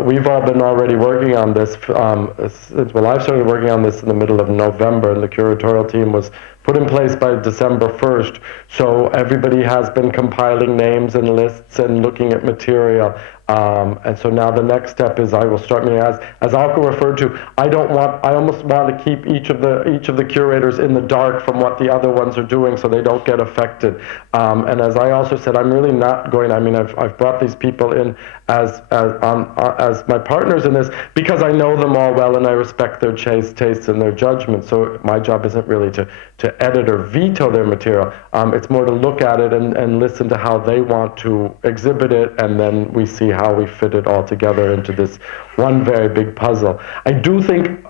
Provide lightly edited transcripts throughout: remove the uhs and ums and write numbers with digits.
we've all been already working on this. Well, I've started working on this in the middle of November, and the curatorial team was put in place by December 1st. So everybody has been compiling names and lists and looking at material. And so now the next step is I will start, as Alko referred to, I almost want to keep each of the curators in the dark from what the other ones are doing so they don't get affected. And as I also said, I'm really not going, I've brought these people in as my partners in this because I know them all well and I respect their tastes and their judgment. So my job isn't really to edit or veto their material. It's more to look at it and listen to how they want to exhibit it, and then we see how we fit it all together into this one very big puzzle. I do think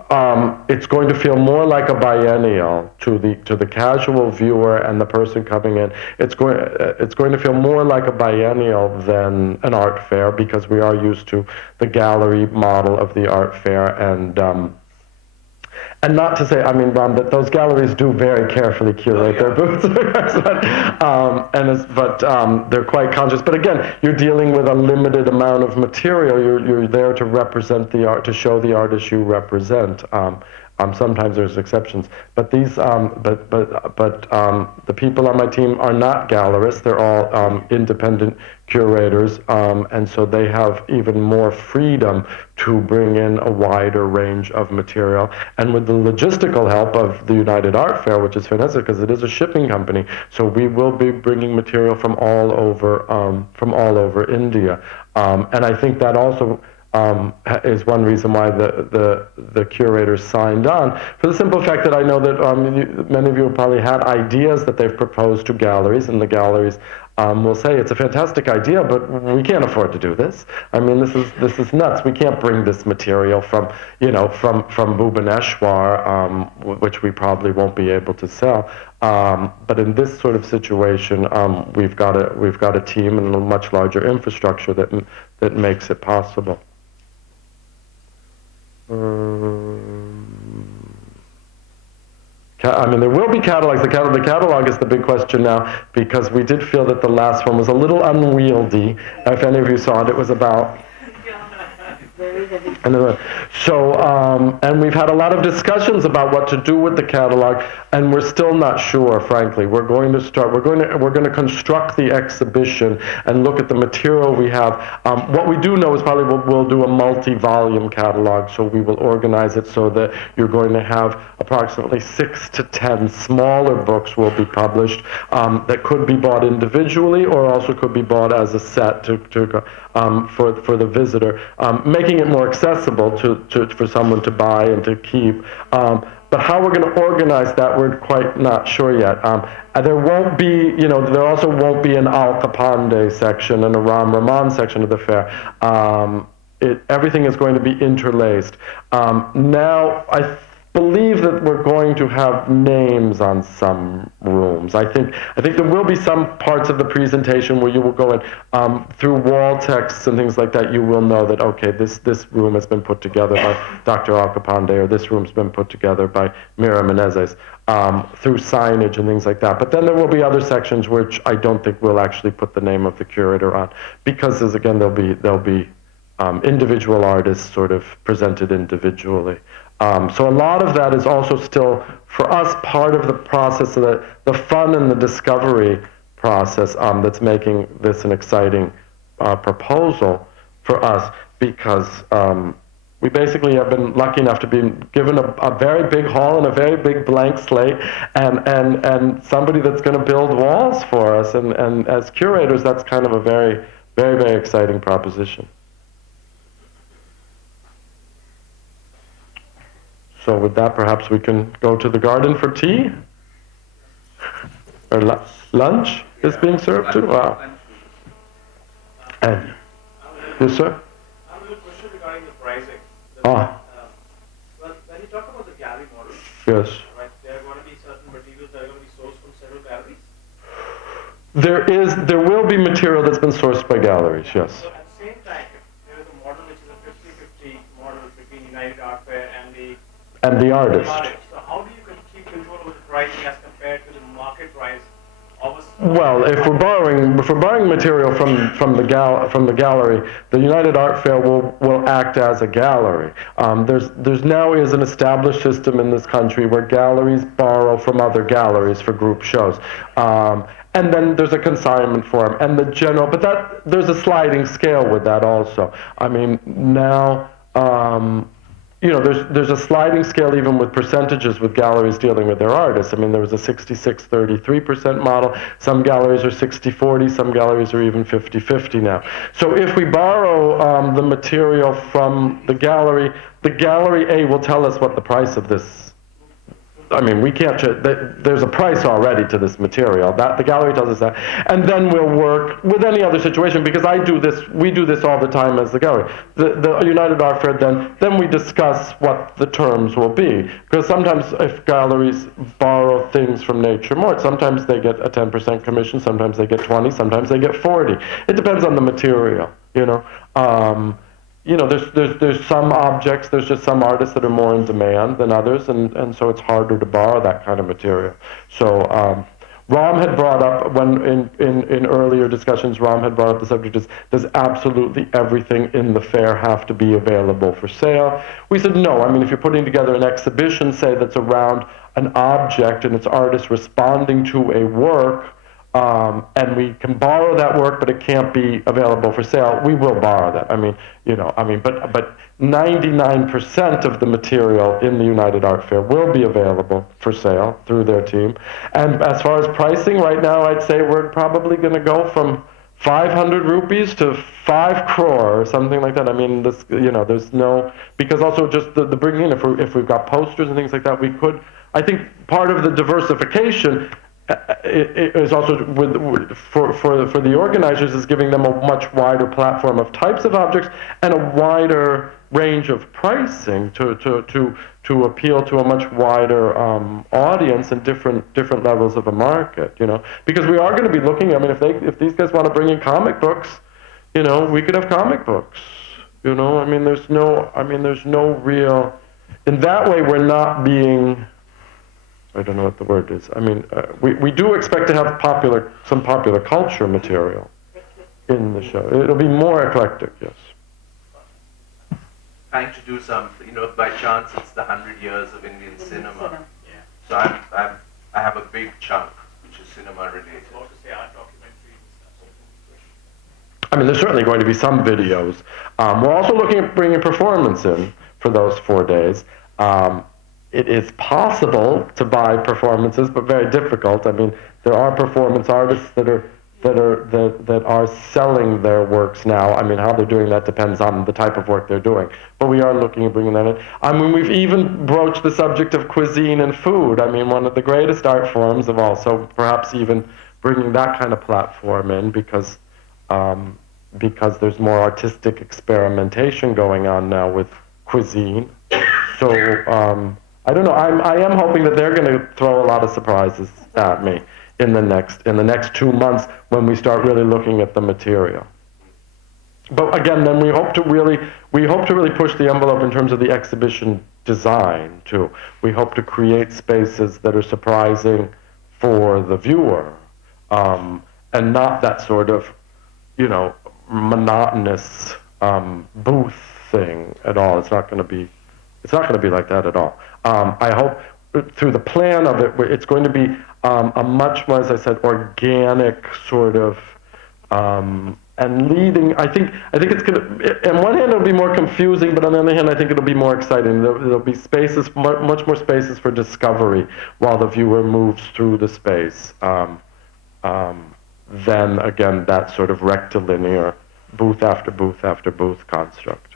it's going to feel more like a biennial to the casual viewer and the person coming in. It's going to feel more like a biennial than an art fair because we are used to the gallery model of the art fair, and not to say, Ram, that those galleries do very carefully curate their booths, but they're quite conscious. But again, you're dealing with a limited amount of material. You're there to represent the art, to show the artists you represent. Sometimes there's exceptions, but these, the people on my team are not gallerists. They're all independent curators, and so they have even more freedom to bring in a wider range of material. And with the logistical help of the United Art Fair, which is fantastic because it is a shipping company, so we will be bringing material from all over India, and I think that also is one reason why the curators signed on, for the simple fact that I know that many of you have probably had ideas that they've proposed to galleries, and the galleries will say it's a fantastic idea, but we can't afford to do this. This is nuts. We can't bring this material from Bhubaneswar, which we probably won't be able to sell. But in this sort of situation, we've got a team and a much larger infrastructure that makes it possible. There will be catalogs. The catalog is the big question now, because we did feel that the last one was a little unwieldy. If any of you saw it, it was about... And we've had a lot of discussions about what to do with the catalog, and we're still not sure, frankly. We're going to construct the exhibition and look at the material we have. What we do know is probably we'll do a multi-volume catalog, so we will organize it so that you're going to have approximately 6 to 10 smaller books will be published that could be bought individually or also could be bought as a set for the visitor, making it more accessible for someone to buy and to keep. But how we're going to organize that, we're quite not sure yet. There won't be, there also won't be an Al Capande section and a Ram Rahman section of the fair. Everything is going to be interlaced. Now, I believe that we're going to have names on some rooms. I think there will be some parts of the presentation where you will go in through wall texts and things like that. You will know that, okay, this room has been put together by Dr. Al Capande, or this room's been put together by Mira Menezes, through signage and things like that. But then there will be other sections which I don't think we'll actually put the name of the curator on, because again, there'll be individual artists sort of presented individually. So a lot of that is also still, for us, part of the process, of the fun and the discovery process that's making this an exciting proposal for us, because we basically have been lucky enough to be given a very big hall and a very big blank slate, and somebody that's going to build walls for us. And as curators, that's kind of a very, very, very exciting proposition. So with that, perhaps we can go to the garden for tea? Or lunch is being served too? Wow. And, yes, sir? I have a question regarding the pricing. Well, when you talk about the gallery model, yes. Right, there are going to be certain materials that are going to be sourced from several galleries? There will be material that's been sourced by galleries, yes. So at the same time, if there is a model which is a 50-50 model between United Art Fair and the artist. So how do you keep control over the pricing as compared to the market price of a Well, if we're borrowing material from the gallery, the United Art Fair will act as a gallery. There's now is an established system in this country where galleries borrow from other galleries for group shows. And then there's a consignment for them, and the general, but there's a sliding scale with that also. I mean, now, you know, there's a sliding scale even with percentages with galleries dealing with their artists. I mean, there was a 66-33% model. Some galleries are 60-40, some galleries are even 50-50 now. So if we borrow the material from the gallery A will tell us what the price of this. I mean, we can't, there's a price already to this material. The gallery tells us that. And then we'll work with any other situation, because we do this all the time as the gallery. The United Art Fair, then we discuss what the terms will be. Because sometimes if galleries borrow things from Nature Mort, sometimes they get a 10% commission, sometimes they get 20, sometimes they get 40. It depends on the material, you know. You know, there's some objects, there's just some artists that are more in demand than others, and so it's harder to borrow that kind of material. So Ram had brought up, when in earlier discussions, Ram had brought up the subject is, does absolutely everything in the fair have to be available for sale? We said no. I mean, if you're putting together an exhibition, say, that's around an object and it's artists responding to a work, and we can borrow that work, but it can't be available for sale, we will borrow that. I mean, you know, but 99% of the material in the United Art Fair will be available for sale through their team. And as far as pricing, right now, I'd say we're probably going to go from 500 rupees to 5 crore or something like that. I mean, this, you know, there's no, because also just the bringing in, if we've got posters and things like that, we could, I think part of the diversification it is also for the organizers is giving them a much wider platform of types of objects and a wider range of pricing to appeal to a much wider audience and different levels of a market, you know, because we are going to be looking. I mean, if these guys want to bring in comic books, you know, we could have comic books, you know. I mean, there's no real, in that way we're not being, I don't know what the word is. I mean, we do expect to have some popular culture material in the show. It'll be more eclectic, yes. Trying to do some, you know, by chance it's the 100 years of Indian cinema. Yeah. So I have a big chunk which is cinema related. Or to say art documentaries. I mean, there's certainly going to be some videos. We're also looking at bringing performance in for those 4 days. It is possible to buy performances, but very difficult. I mean, there are performance artists that are selling their works now. I mean, how they're doing that depends on the type of work they're doing. But we are looking at bringing that in. I mean, we've even broached the subject of cuisine and food. I mean, one of the greatest art forms of all. So perhaps even bringing that kind of platform in, because there's more artistic experimentation going on now with cuisine. So. I don't know. I am hoping that they're going to throw a lot of surprises at me in the next 2 months when we start really looking at the material. But again, then we hope to really push the envelope in terms of the exhibition design too. We hope to create spaces that are surprising for the viewer, and not that sort of, you know, monotonous booth thing at all. It's not going to be like that at all. I hope through the plan of it, it's going to be a much more, as I said, organic sort of, and leading. I think it's going to, on one hand it'll be more confusing, but on the other hand I think it'll be more exciting. There'll be spaces, much more spaces for discovery while the viewer moves through the space, than, again, that sort of rectilinear booth after booth after booth construct.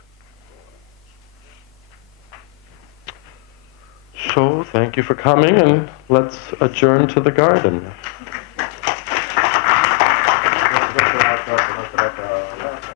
So, thank you for coming, and let's adjourn to the garden.